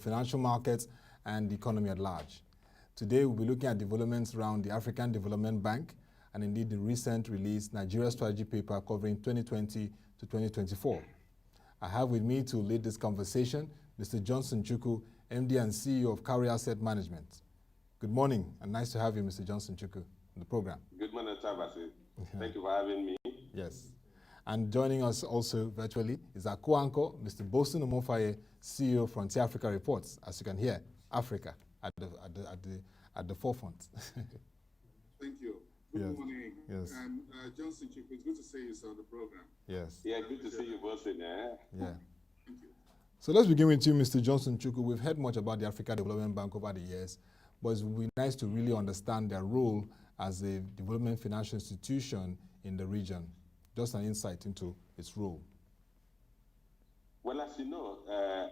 financial markets and the economy at large. Today, we'll be looking at developments around the African Development Bank and indeed the recent released Nigeria Strategy Paper covering 2020 to 2024. I have with me to lead this conversation Mr. Johnson Chukwu, MD and CEO of Cowry Asset Management. Good morning, and nice to have you, Mr. Johnson Chukwu, in the program. Good morning, Ottoabasi. Thank you for having me. Yes. And joining us also virtually is our co-anchor, Mr. Boason Omofaye, CEO of Frontier Africa Reports. As you can hear, Africa at the forefront. Thank you. Good morning. Yes. And Johnson Chukwu, it's good to see you on the program. Yes. Yeah, good to see you, Boason. Yeah. Thank you. So let's begin with you, Mr. Johnson Chukwu. We've heard much about the Africa Development Bank over the years, but it would be nice to really understand their role as a development financial institution in the region. Just an insight into its role. Well, as you know,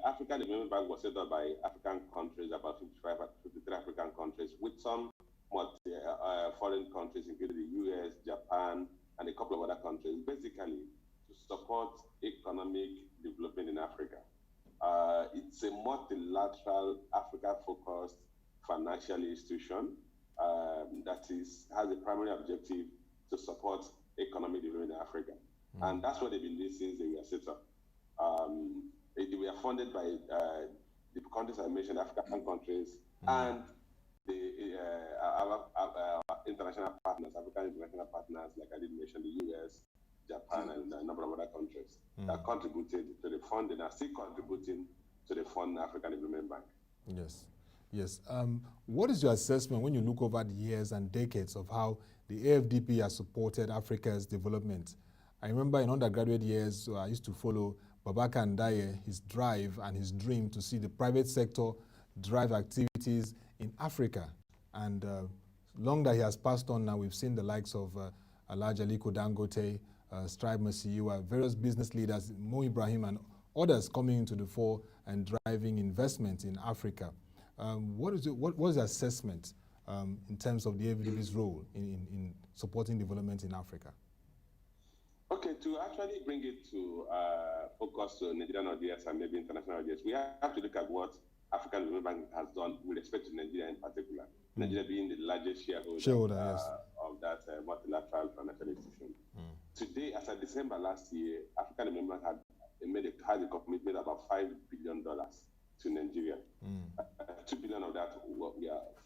African Development Bank was set up by African countries, about 53 African countries, with some foreign countries, including the US, Japan, and a couple of other countries, basically to support economic development in Africa. It's a multilateral, Africa-focused financial institution that has a primary objective to support economic development in Africa. And that's what they've been doing since they were set up. They were funded by the countries I mentioned, African countries, and our international partners, African international partners, like I did mention, the US, Japan, and a number of other countries that contributed to the funding, are still contributing to the fund African Development Bank. Yes. Yes. What is your assessment when you look over the years and decades of how the AfDB has supported Africa's development? I remember in undergraduate years, I used to follow Babaka Ndaye, his drive and his dream to see the private sector drive activities in Africa. And long that he has passed on now, we've seen the likes of Alhaji Aliko Dangote, Strive Masiyiwa, various business leaders, Mo Ibrahim and others coming into the fore and driving investment in Africa. What is the assessment in terms of the AfDB's role in supporting development in Africa? Okay, to actually bring it to focus to Nigerian audience and maybe international audience, we have to look at what African Development Bank has done with respect to Nigeria in particular. Nigeria being the largest shareholder Yes. of that multilateral financial institution. Today, as of December last year, African Development Bank had a commitment of about $5 billion to Nigeria. 2 billion of that were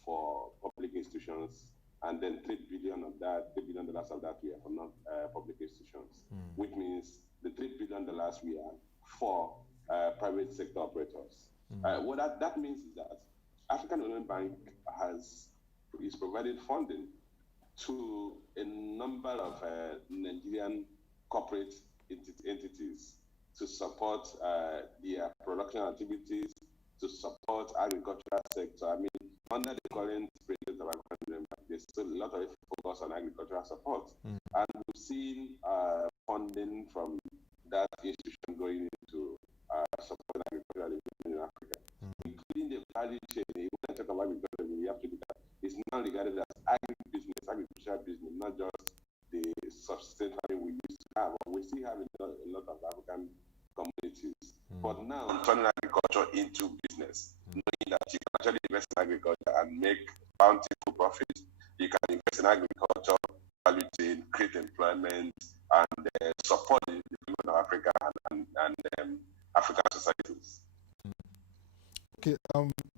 for public institutions, and then $3 billion of that were for non-public institutions, which means the $3 billion were for private sector operators. What that means is that African Development Bank is providing funding to a number of Nigerian corporate entities to support their production activities, to support agricultural sector. I mean, under the current president of African Development Bank, there's still a lot of focus on agricultural support. And we've seen funding from that institution going into supporting agricultural development in Africa, including the value chain. When I talk about agriculture, we have to look at it's now regarded as agricultural business, not just the subsistence farming we used to have. We still have a lot of African communities. But now, turning agriculture into business, knowing that you can actually invest in agriculture and make bountiful profit, you can invest in agriculture, value chain, create employment, and support the development of Africa and African societies. Okay,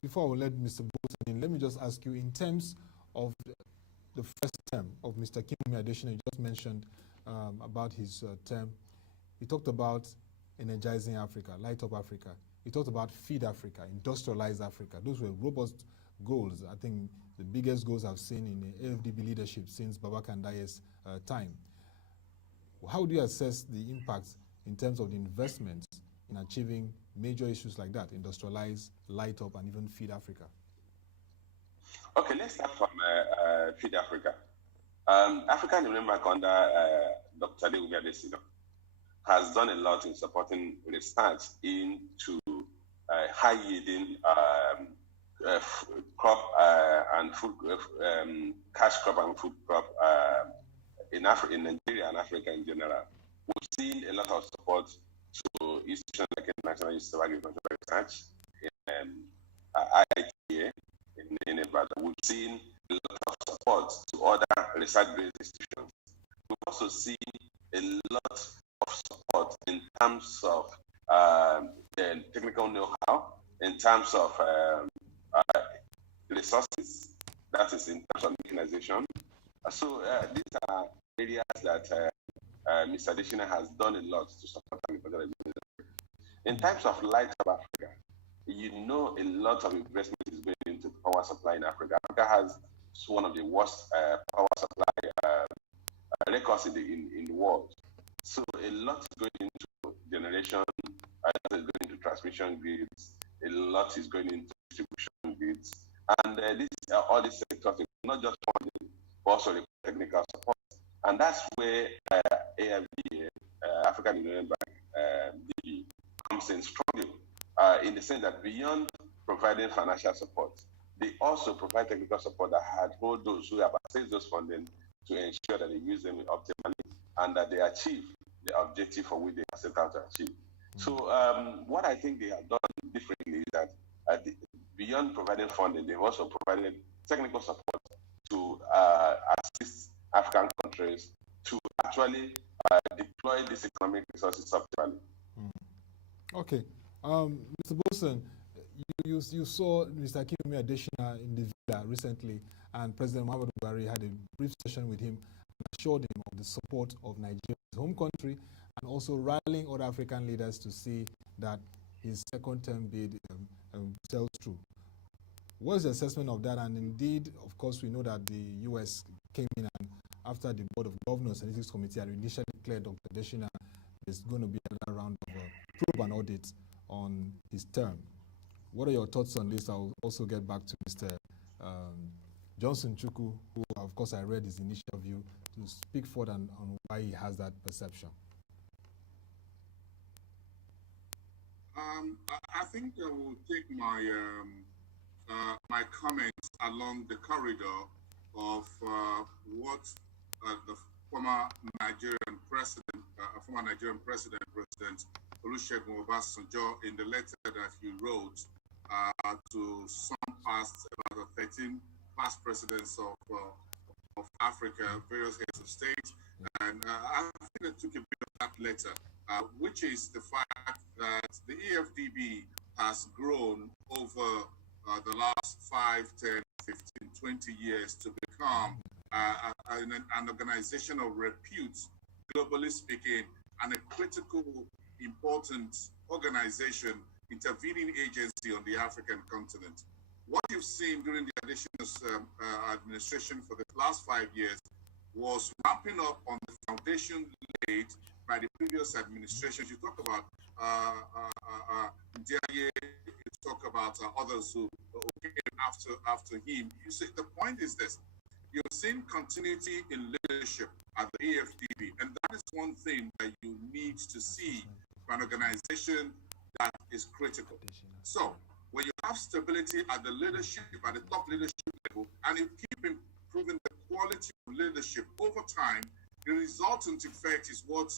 before I let Mr. Boason in, let me just ask you, in terms of the first term of Mr. Kim Adesina, you just mentioned about his term. He talked about energizing Africa, light up Africa. He talked about feed Africa, industrialize Africa. Those were robust goals. I think the biggest goals I've seen in the AfDB leadership since Babaka Ndaye's time. How do you assess the impact in terms of the investments in achieving major issues like that, industrialize, light up, and even feed Africa? Okay, let's start from feed Africa. African Development Bank under Dr. Adesina has done a lot in supporting research into high-yielding crop and food, cash crop and food crop in Nigeria and Africa in general. We've seen a lot of support to institutions like the National Institute of Agricultural Research IITA in Ibadan. We've seen a lot of support to other research-based institutions. We've also seen a lot of support in terms of the technical know-how, in terms of resources, that is in terms of mechanization. So these are areas that Mr. Additional has done a lot to support agriculture. In terms of Light Up Africa, you know a lot of investment is going into power supply in Africa. Africa has one of the worst power supply records in the world. So a lot is going into generation, a lot is going into transmission grids, a lot is going into distribution grids, and all these sectors, not just funding, but also technical support. And that's where AfDB, African Development Bank, DB, comes in strongly, in the sense that beyond providing financial support, they also provide technical support that hold those who have accessed those funding to ensure that they use them optimally and that they achieve the objective for which they are set out to achieve. So what I think they have done differently is that beyond providing funding, they've also provided technical support to assist African countries to actually deploy these economic resources optimally. Okay. Mr. Boason, you saw Mr. Kimi Adesina in the villa recently, and President Muhammadu Buhari had a brief session with him and assured him of the support of Nigeria, his home country, and also rallying other African leaders to see that his second-term bid sells through. What is the assessment of that? And indeed, of course, we know that the U.S. came in, and after the Board of Governors and Ethics Committee had initially declared Dr. Adesina, there's going to be another round of probe and audit on his term. What are your thoughts on this? I'll also get back to Mr. Johnson Chukwu, who, of course, I read his initial view, to speak further on why he has that perception. I think I will take my my comments along the corridor of what the former Nigerian president, President Olusegun Obasanjo, in the letter that he wrote to some past, about the 13 past presidents of Africa, various heads of state, and I think I took a bit of that letter, which is the fact that the AfDB has grown over the last 5, 10, 15, 20 years to become an organization of repute, globally speaking, and a critical, important organization, intervening agency on the African continent. What you've seen during the Adesina's administration for the last 5 years was ramping up on the foundation laid by the previous administrations. You talk about Ndiaye, you talk about others who came after him. You see, the point is this: you've seen continuity in leadership at the AfDB, and that is one thing that you need to see for an organization that is critical. So, when you have stability at the leadership, at the top leadership level, and you keep improving the quality of leadership over time, the resultant effect is what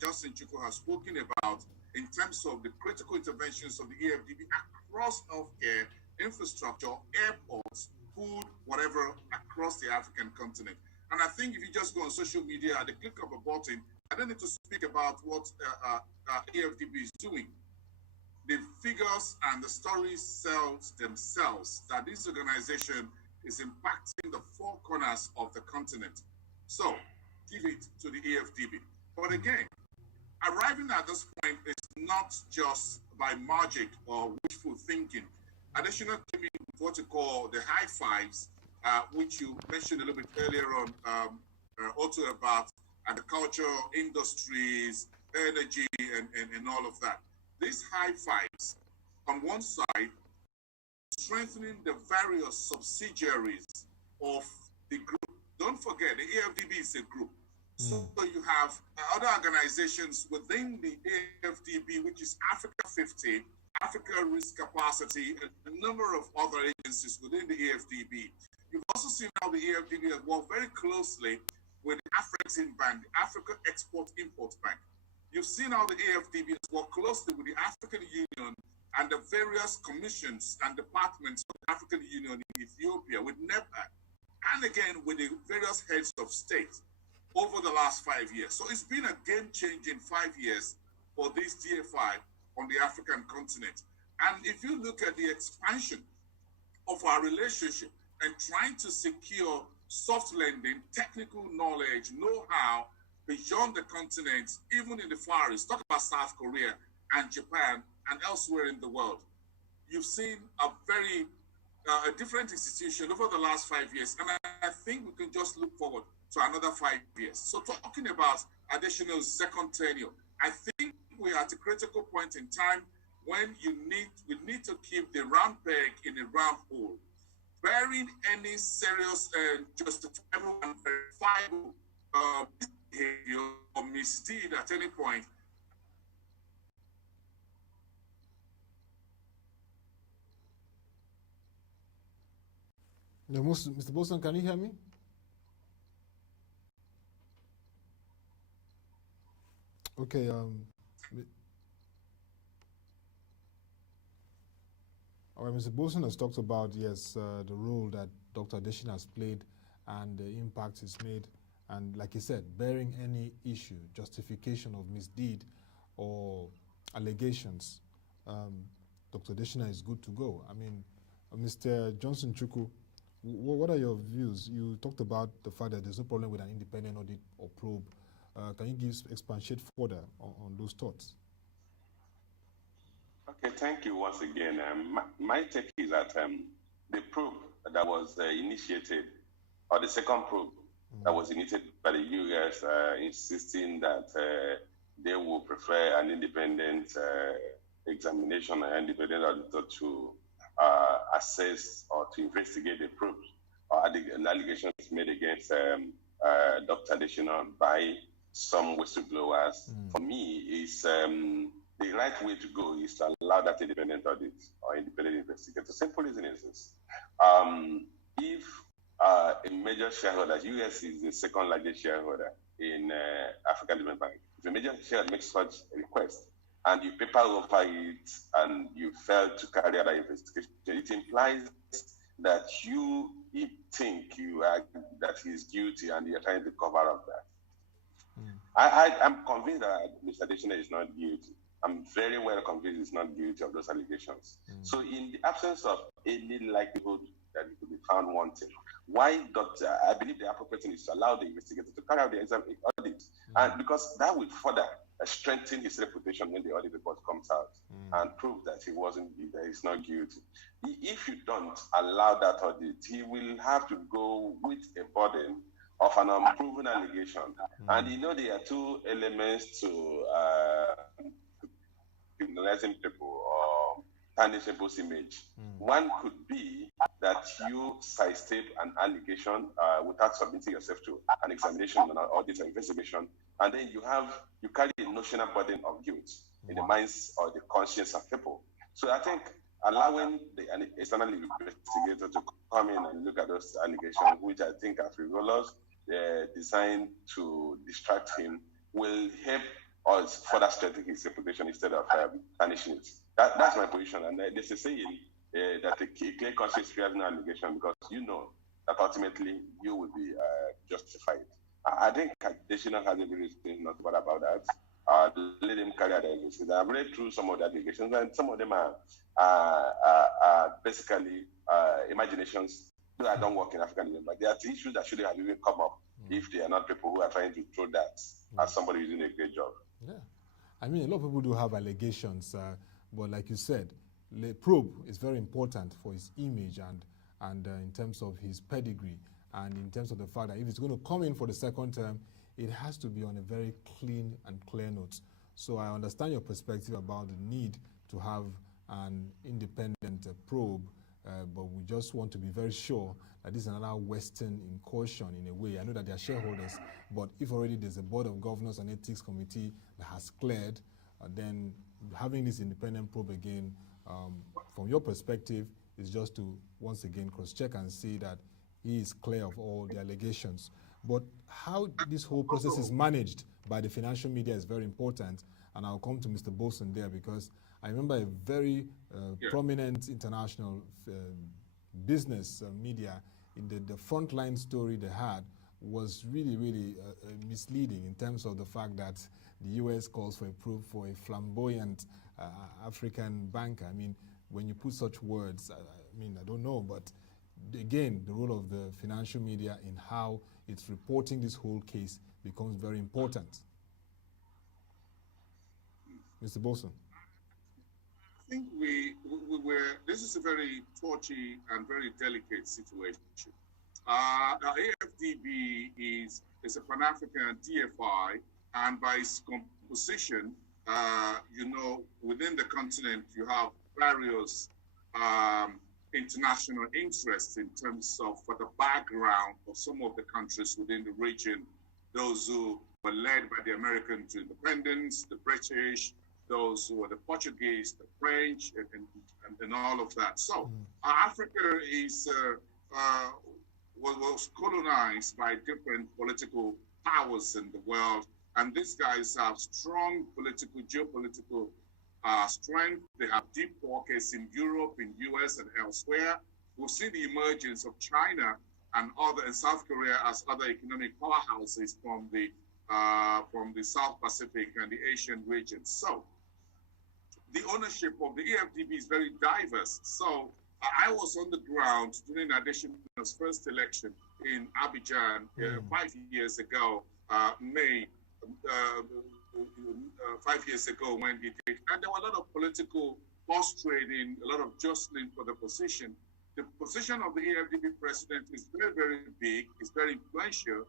Johnson Chukwu has spoken about in terms of the critical interventions of the AfDB across healthcare, infrastructure, airports, food, whatever, across the African continent. And I think if you just go on social media at the click of a button, I don't need to speak about what AfDB is doing. The figures and the stories sell themselves that this organization is impacting the four corners of the continent. So, give it to the AfDB. But again, arriving at this point is not just by magic or wishful thinking. Additional came in with what you call the high fives, which you mentioned a little bit earlier on, Ottoabasi, agriculture, industries, energy, and all of that. These high fives, on one side, strengthening the various subsidiaries of the group. Don't forget, the AfDB is a group. So you have other organizations within the AfDB, which is Africa 50, Africa Risk Capacity, and a number of other agencies within the AfDB. You've also seen how the AfDB has worked very closely with the Afrexim Bank, the Africa Export-Import Bank. You've seen how the AfDB has worked closely with the African Union and the various commissions and departments of the African Union in Ethiopia with NEPA, and again with the various heads of state over the last 5 years. So it's been a game-changing 5 years for this DFI on the African continent. And if you look at the expansion of our relationship and trying to secure soft lending, technical knowledge, know-how beyond the continent, even in the Far East, talk about South Korea and Japan and elsewhere in the world. You've seen a very different institution over the last 5 years, and I think we can just look forward to another 5 years. So talking about additional second tenure, I think we are at a critical point in time when we need to keep the round peg in a round hole, bearing any serious justifiable and verifiable behavior or misdeed at any point. No, Mr. Boason, can you hear me? Okay. All right, Mr. Boason has talked about, yes, the role that Dr. Adesina has played and the impact it's made. And like he said, bearing any issue, justification of misdeed or allegations, Dr. Adesina is good to go. I mean, Mr. Johnson Chukwu, what are your views? You talked about the fact that there's no problem with an independent audit or probe. Can you expatiate further on those thoughts? Okay, thank you once again. My take is that the probe that was initiated, or the second probe that was initiated by the US, insisting that they will prefer an independent examination and independent auditor to assess or to investigate the probes or the allegations made against Dr. Adesina by some whistleblowers. For me, is the right way to go is to allow that independent audit or independent investigator. Simple reason is this. If a major shareholder, US is the second largest shareholder in African Development Bank, if a major shareholder makes such a request and you paper over it and you fail to carry out an investigation, it implies that you think that he's guilty and you're trying to cover up that. I'm convinced that Mr. Adesina is not guilty. I'm very well convinced he's not guilty of those allegations. So in the absence of any likelihood that he could be found wanting, why I believe the appropriate thing is to allow the investigator to carry out the exam audit, and because that will further strengthen his reputation when the audit report comes out and prove that he's not guilty. If you don't allow that audit, he will have to go with a burden of an unproven allegation. And there are two elements to criminalizing people or tarnishing people's image. One could be that you sidestep an allegation without submitting yourself to an examination, an audit, or investigation, and then you carry a notional burden of guilt in the minds or the conscience of people. So I think allowing the external investigator to come in and look at those allegations, which I think are frivolous, designed to distract him, will help us further strengthen his reputation instead of tarnishing it. That's my position. And there's a saying that a clear conscience fears no allegation, because you know that ultimately you will be justified. I think Adesina has every reason not to bother about that. Let him carry out the allegations. I've read through some of the allegations, and some of them are basically imaginations that don't work in African Union. But there are issues that shouldn't have even come up if they are not people who are trying to throw that as somebody who's doing a great job. Yeah. I mean, a lot of people do have allegations, but like you said, the probe is very important for his image and in terms of his pedigree, and in terms of the fact that if he's going to come in for the second term, it has to be on a very clean and clear note. So I understand your perspective about the need to have an independent probe, but we just want to be very sure that this is another Western incursion in a way. I know that they are shareholders, but if already there's a board of governors and ethics committee that has cleared, then having this independent probe again, from your perspective, is just to once again cross-check and see that he is clear of all the allegations. But how this whole process is managed by the financial media is very important, and I'll come to Mr. Boason there, because I remember a very prominent international business media in the frontline story they had was really misleading in terms of the fact that the U.S. calls for a flamboyant African banker. I mean, when you put such words, I don't know, but again, the role of the financial media in how it's reporting this whole case becomes very important. Mr. Boason. I think this is a very touchy and very delicate situation. AfDB is a Pan-African DFI, and by its composition, within the continent, you have various international interests in terms of the background of some of the countries within the region, those who were led by the Americans to independence, the British, those who were the Portuguese, the French, and all of that. So Africa was colonized by different political powers in the world, and these guys have strong geopolitical strength. They have deep pockets in Europe, in US, and elsewhere. We've seen the emergence of China and South Korea as other economic powerhouses from the South Pacific and the Asian region. So the ownership of the AfDB is very diverse. So I was on the ground during Adesina's first election in Abidjan 5 years ago, May. 5 years ago when he did, and there were a lot of political horse trading, a lot of jostling for the position. The position of the AfDB president is very big, it's very influential,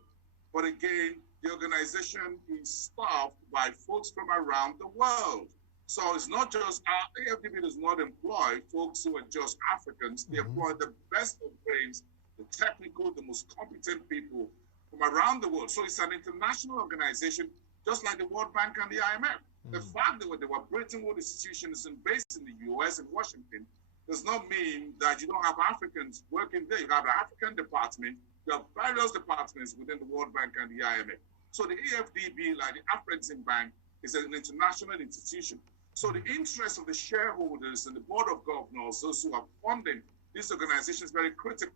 but again, the organization is staffed by folks from around the world. So it's not just, AfDB does not employ folks who are just Africans, they employ the best of brains, the technical, the most competent people from around the world. So it's an international organization, just like the World Bank and the IMF. The fact that they were Bretton Woods institutions and based in the US and Washington does not mean that you don't have Africans working there. You have the African department, you have various departments within the World Bank and the IMF. So the AfDB, like the Afrexim Bank, is an international institution. So the interest of the shareholders and the board of governors, those who are funding this organization, is very critical.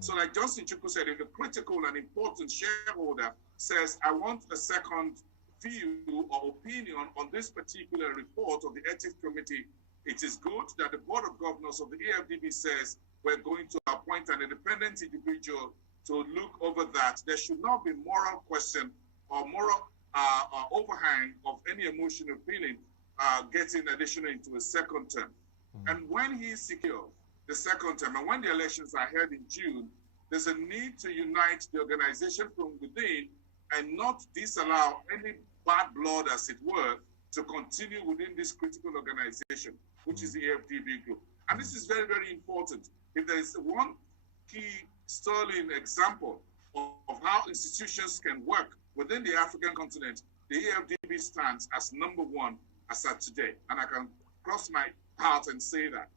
So like Johnson Chukwu said, if a critical and important shareholder says, I want a second view or opinion on this particular report of the Ethics Committee, it is good that the Board of Governors of the AfDB says we're going to appoint an independent individual to look over that. There should not be moral question or moral overhang of any emotional feeling getting additional into a second term. And when he secured the second term, and when the elections are held in June, there's a need to unite the organization from within and not disallow any bad blood, as it were, to continue within this critical organization, which is the AfDB group. And this is very important. If there is one key sterling example of how institutions can work within the African continent, the AfDB stands as number one as at today. And I can cross my heart and say that.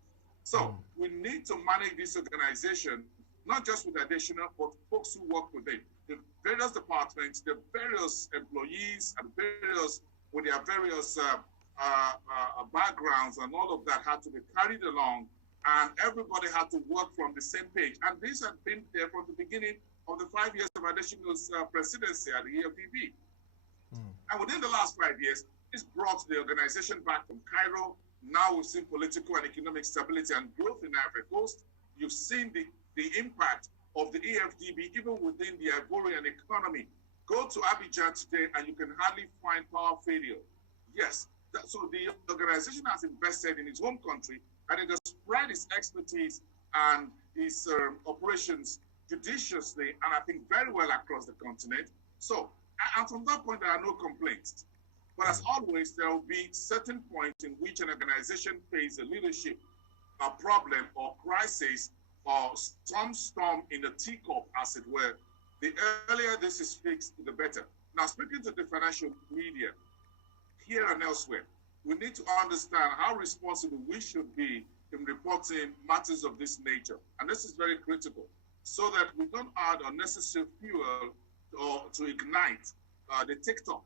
So we need to manage this organization, not just with additional, but folks who work with it. The various departments, the various employees, and various with their various backgrounds and all of that had to be carried along, and everybody had to work from the same page. And this had been there from the beginning of the 5 years of Adesina's presidency at the AfDB. And within the last 5 years, it's brought the organization back from Cairo. Now we've seen political and economic stability and growth in Ivory Coast. You've seen the impact of the AfDB even within the Ivorian economy. Go to Abidjan today and you can hardly find power failure. Yes, so the organization has invested in its home country and it has spread its expertise and its operations judiciously and I think very well across the continent. So, and from that point, there are no complaints. But as always, there will be certain points in which an organization faces a leadership problem or crisis or some storm in a teacup, as it were. The earlier this is fixed, the better. Now, speaking to the financial media, here and elsewhere, we need to understand how responsible we should be in reporting matters of this nature. And this is very critical, so that we don't add unnecessary fuel or to ignite the TikTok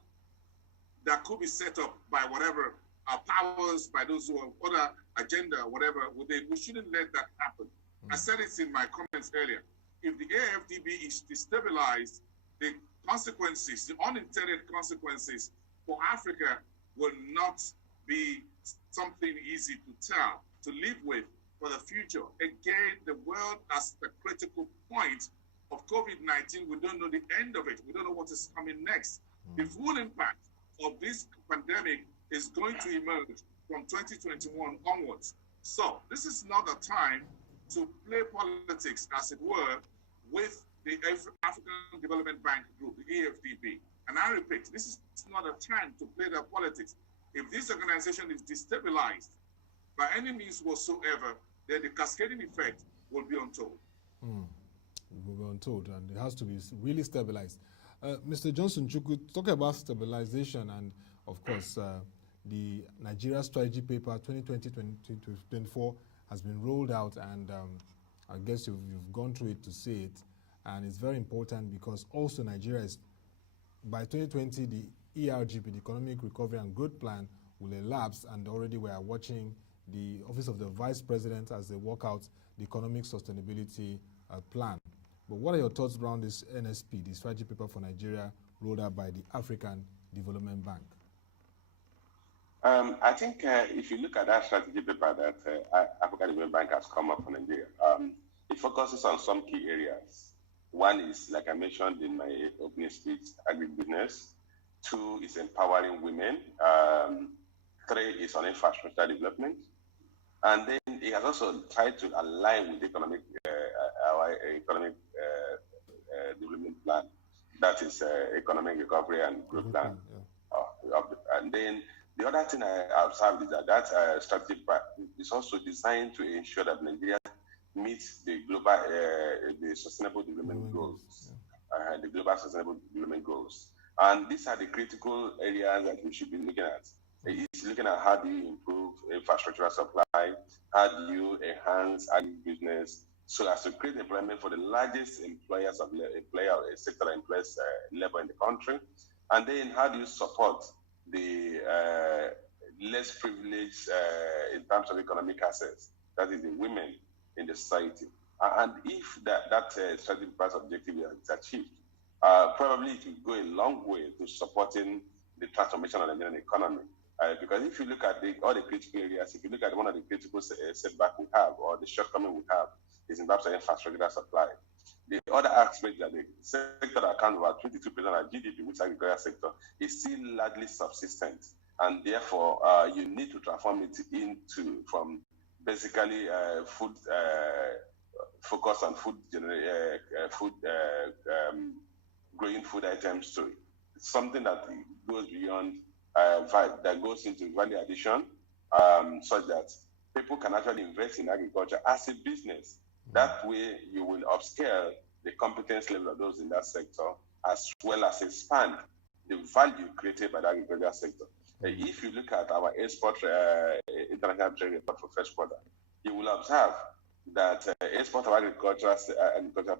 that could be set up by whatever powers by those who have other agenda, whatever, we shouldn't let that happen. I said it in my comments earlier. If the AfDB is destabilized, the consequences, the unintended consequences for Africa will not be something easy to tell, to live with for the future. Again, the world as the critical point of COVID-19, we don't know the end of it. We don't know what is coming next. The full impact of this pandemic is going to emerge from 2021 onwards. So this is not the time to play politics, as it were, with the African Development Bank Group, the AfDB. And I repeat, this is not a time to play their politics. If this organization is destabilized by any means whatsoever, then the cascading effect will be untold. It will be untold, and it has to be really stabilized. Mr. Johnson Chukwu, talk about stabilization and, of course, the Nigeria Strategy Paper 2020-2024 has been rolled out, and I guess you've gone through it to see it. And it's very important because also Nigeria is, by 2020, the ERGP, the Economic Recovery and Growth Plan, will elapse, and already we are watching the Office of the Vice President as they work out the Economic Sustainability Plan. But what are your thoughts around this NSP, the strategy paper for Nigeria, rolled out by the African Development Bank? I think if you look at that strategy paper that African Development Bank has come up for Nigeria, it focuses on some key areas. One is, like I mentioned in my opening speech, agribusiness. 2 is empowering women. 3 is on infrastructure development. And then it has also tried to align with our economic development plan. That is economic recovery and growth plan. And then the other thing I observed is that strategy is also designed to ensure that Nigeria meets the global, the sustainable development goals, the global sustainable development goals. And these are the critical areas that we should be looking at. It's looking at how do you improve infrastructural supply, how do you enhance agribusiness, so as to create employment for the largest employers of sector that employs labor in the country. And then how do you support the less privileged in terms of economic access, that is the women in the society. And if that strategic price objective is achieved, probably it will go a long way to supporting the transformation of the Nigerian economy. Because if you look at all the critical areas, if you look at one of the critical setbacks we have, or the shortcoming we have, is in terms of infrastructure supply. The other aspect that the sector that accounts for about 22% of GDP, which is the agricultural sector, is still largely subsistent. And therefore, you need to transform it from basically food, focus on growing food items to something that goes beyond, that goes into value addition, such that people can actually invest in agriculture as a business. That way, you will upscale the competence level of those in that sector, as well as expand the value created by the agricultural sector. If you look at our export, international trade report for first quarter, you will observe that export of agricultural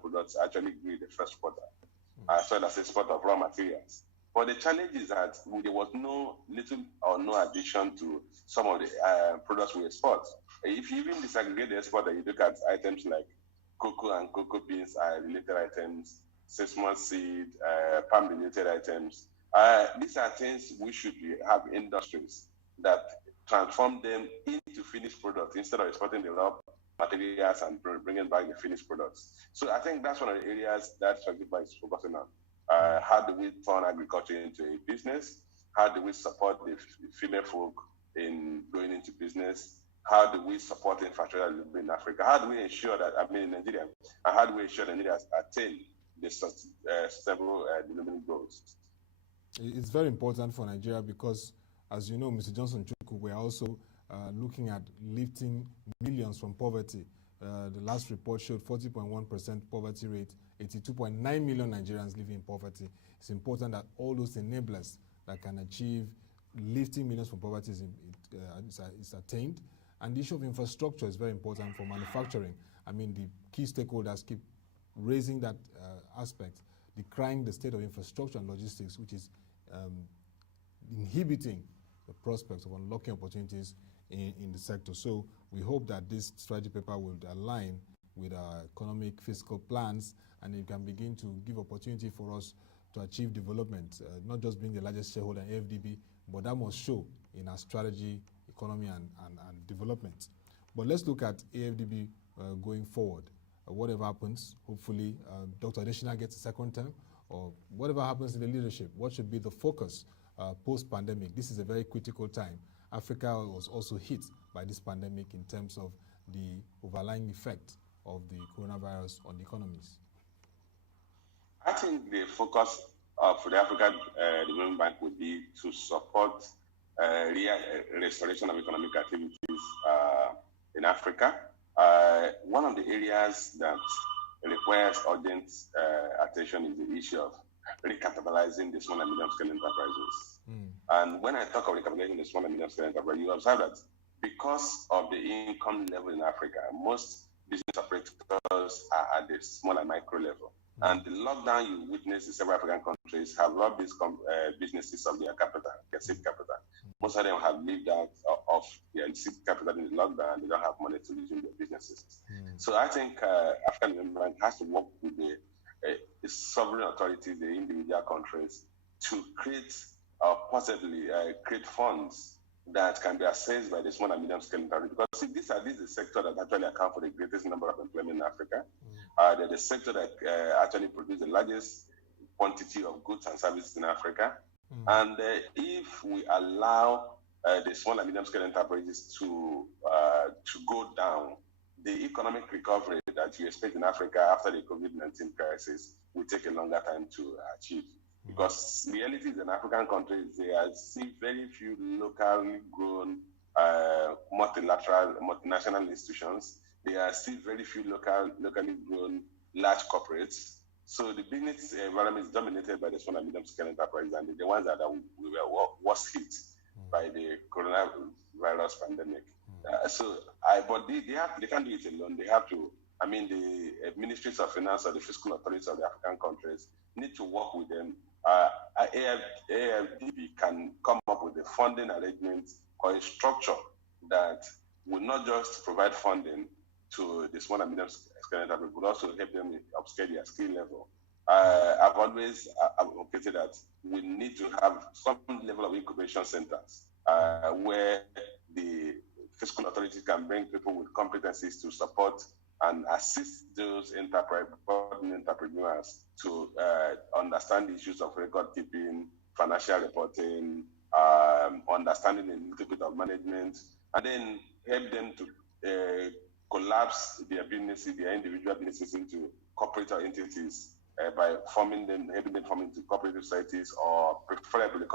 products actually grew in the first quarter, as well as export of raw materials. But the challenge is that there was little or no addition to some of the products we export. If you even disaggregate the export, and you look at items like cocoa and cocoa beans related items, sesame seed, palm related items, these are things we should have industries that transform them into finished products instead of exporting the raw materials and bringing back the finished products. So I think that's one of the areas that strategy is focusing on. How do we turn agriculture into a business? How do we support the female folk in going into business? How do we support infrastructure in Africa? How do we ensure that, in Nigeria, and how do we ensure that Nigeria attain the sustainable development goals? It's very important for Nigeria because, as you know, Mr. Johnson Chukwu, we're also looking at lifting millions from poverty. The last report showed 40.1% poverty rate, 82.9 million Nigerians living in poverty. It's important that all those enablers that can achieve lifting millions from poverty is attained. And the issue of infrastructure is very important for manufacturing. The key stakeholders keep raising that aspect, decrying the state of infrastructure and logistics, which is inhibiting the prospects of unlocking opportunities in the sector. So we hope that this strategy paper will align with our economic fiscal plans, and it can begin to give opportunity for us to achieve development, not just being the largest shareholder in AfDB, but that must show in our strategy, economy, and development. But let's look at AfDB going forward. Whatever happens, hopefully Dr. Adesina gets a second term, or whatever happens in the leadership, what should be the focus post-pandemic? This is a very critical time. Africa was also hit by this pandemic in terms of the overlying effect of the coronavirus on the economies. I think the focus for the African Development Bank would be to support restoration of economic activities in Africa. One of the areas that requires urgent attention is the issue of recapitalizing the small and medium-scale enterprises. And when I talk of recapitalizing the small and medium-scale enterprise, you observe that because of the income level in Africa, most business operators are at the small and micro level. And the lockdown you witness in several African countries have robbed these businesses of their capital, their seed capital. Most of them have lived out of their seed capital in the lockdown, and they don't have money to resume their businesses. So I think African Development Bank has to work with the sovereign authorities, the individual countries, to create possibly create funds that can be accessed by the small and medium scale enterprise. Because see, this is the sector that actually account for the greatest number of employment in Africa. They're the sector that actually produces the largest quantity of goods and services in Africa. And if we allow the small and medium scale enterprises to go down, the economic recovery that you expect in Africa after the COVID-19 crisis will take a longer time to achieve. Because the reality is in African countries, there are still very few locally grown multinational institutions. There are still very few locally grown large corporates. So the business environment is dominated by the small and medium scale enterprises, and the ones that we were worst hit by the coronavirus pandemic. But they can't do it alone. They have to, the ministries of finance or the fiscal authorities of the African countries need to work with them. AfDB can come up with a funding arrangement or a structure that will not just provide funding to the small and medium scale enterprise, but also help them upscale their skill level. I've always advocated that we need to have some level of incubation centers where the fiscal authorities can bring people with competencies to support and assist those entrepreneurs to understand the issues of record keeping, financial reporting, understanding a little bit of management, and then help them to collapse their businesses, their individual businesses into corporate entities by helping them form into cooperative societies, or preferably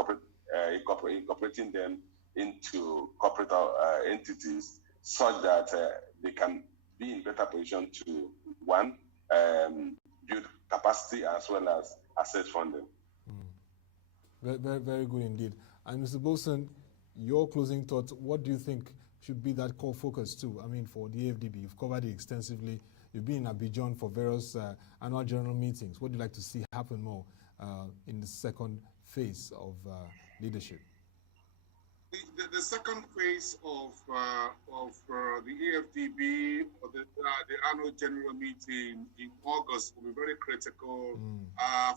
incorporating them into corporate entities, such that they can be in better position to, one, build capacity as well as asset funding. Very, very, very good indeed. And Mr. Boason, your closing thoughts, what do you think should be that core focus too? For the AfDB, you've covered it extensively. You've been in Abidjan for various annual general meetings. What do you like to see happen more in the second phase of leadership? The second phase of the AfDB, or the annual general meeting in August, will be very critical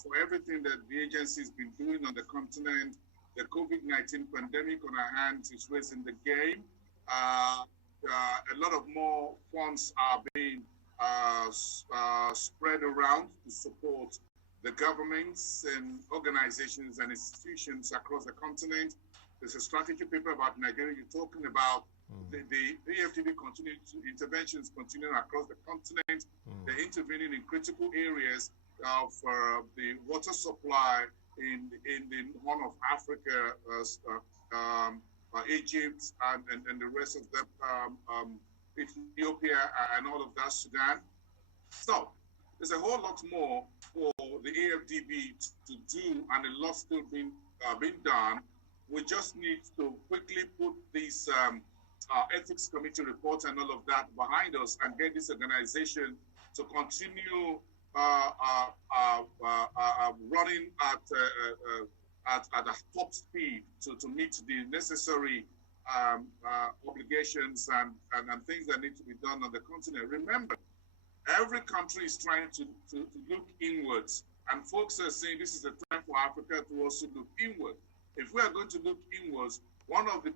for everything that the agency has been doing on the continent. The COVID-19 pandemic on our hands is raising the game. A lot of more funds are being spread around to support the governments and organizations and institutions across the continent. There's a strategy paper about Nigeria you're talking about. The AfDB interventions continuing across the continent. They're intervening in critical areas of the water supply in the Horn of Africa, Egypt, and the rest of them, Ethiopia, and all of that, Sudan. So there's a whole lot more for the AfDB to do, and a lot still being done. We just need to quickly put this ethics committee report and all of that behind us, and get this organization to continue running at at a top speed to meet the necessary obligations and things that need to be done on the continent. Remember, every country is trying to look inwards, and folks are saying this is the time for Africa to also look inward. If we are going to look inwards, one of the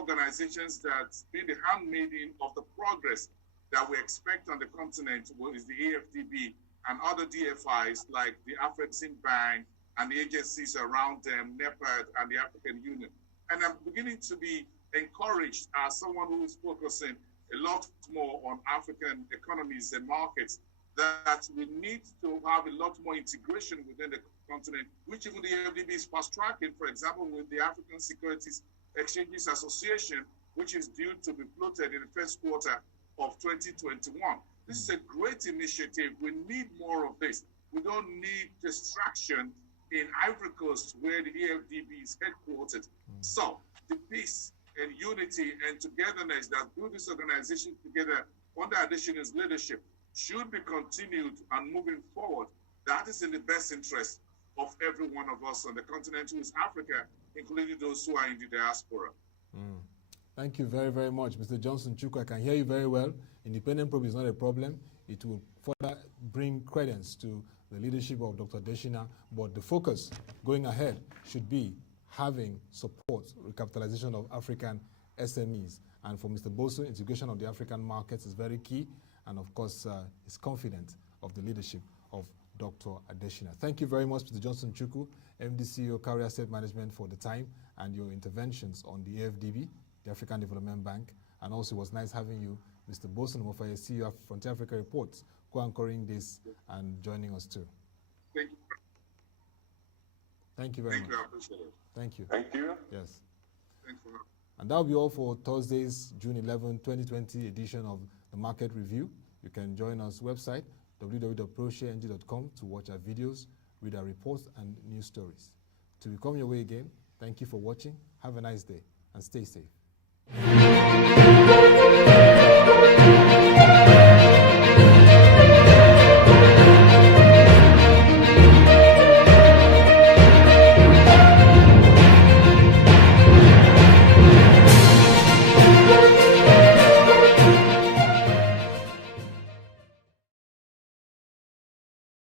organizations that's been the handmaiden of the progress that we expect on the continent is the AfDB and other DFIs like the Afreximbank and the agencies around them, NEPAD and the African Union. And I'm beginning to be encouraged as someone who is focusing a lot more on African economies and markets, that we need to have a lot more integration within the continent, which even the AfDB is fast-tracking, for example, with the African Securities Exchanges Association, which is due to be floated in the first quarter of 2021. This is a great initiative. We need more of this. We don't need distraction in Ivory Coast, where the AfDB is headquartered. So the peace and unity and togetherness that do this organization together under Adesina's leadership should be continued and moving forward. That is in the best interest of every one of us on the continent, who is Africa, including those who are in the diaspora. Thank you very, very much, Mr. Johnson Chukwu. I can hear you very well. Independent probe is not a problem. It will further bring credence to the leadership of Dr. Adesina, but the focus going ahead should be having support, recapitalization of African SMEs. And for Mr. Boason, integration of the African markets is very key. And of course, is confident of the leadership of Dr. Adesina. Thank you very much, Mr. Johnson Chukwu, MD CEO, Cowry Asset Management, for the time and your interventions on the AfDB, the African Development Bank. And also, it was nice having you, Mr. Boason Omofaye, CEO of Frontier Africa Reports, co-anchoring this and joining us too. Thank you. Thank you very much. Thank you. I appreciate it. Thank you. Thank you. Yes. Thanks for that. And that will be all for Thursday's June 11, 2020 edition of the Market Review. You can join us website, www.proshareng.com, to watch our videos, read our reports and news stories. To become your way again, thank you for watching. Have a nice day and stay safe.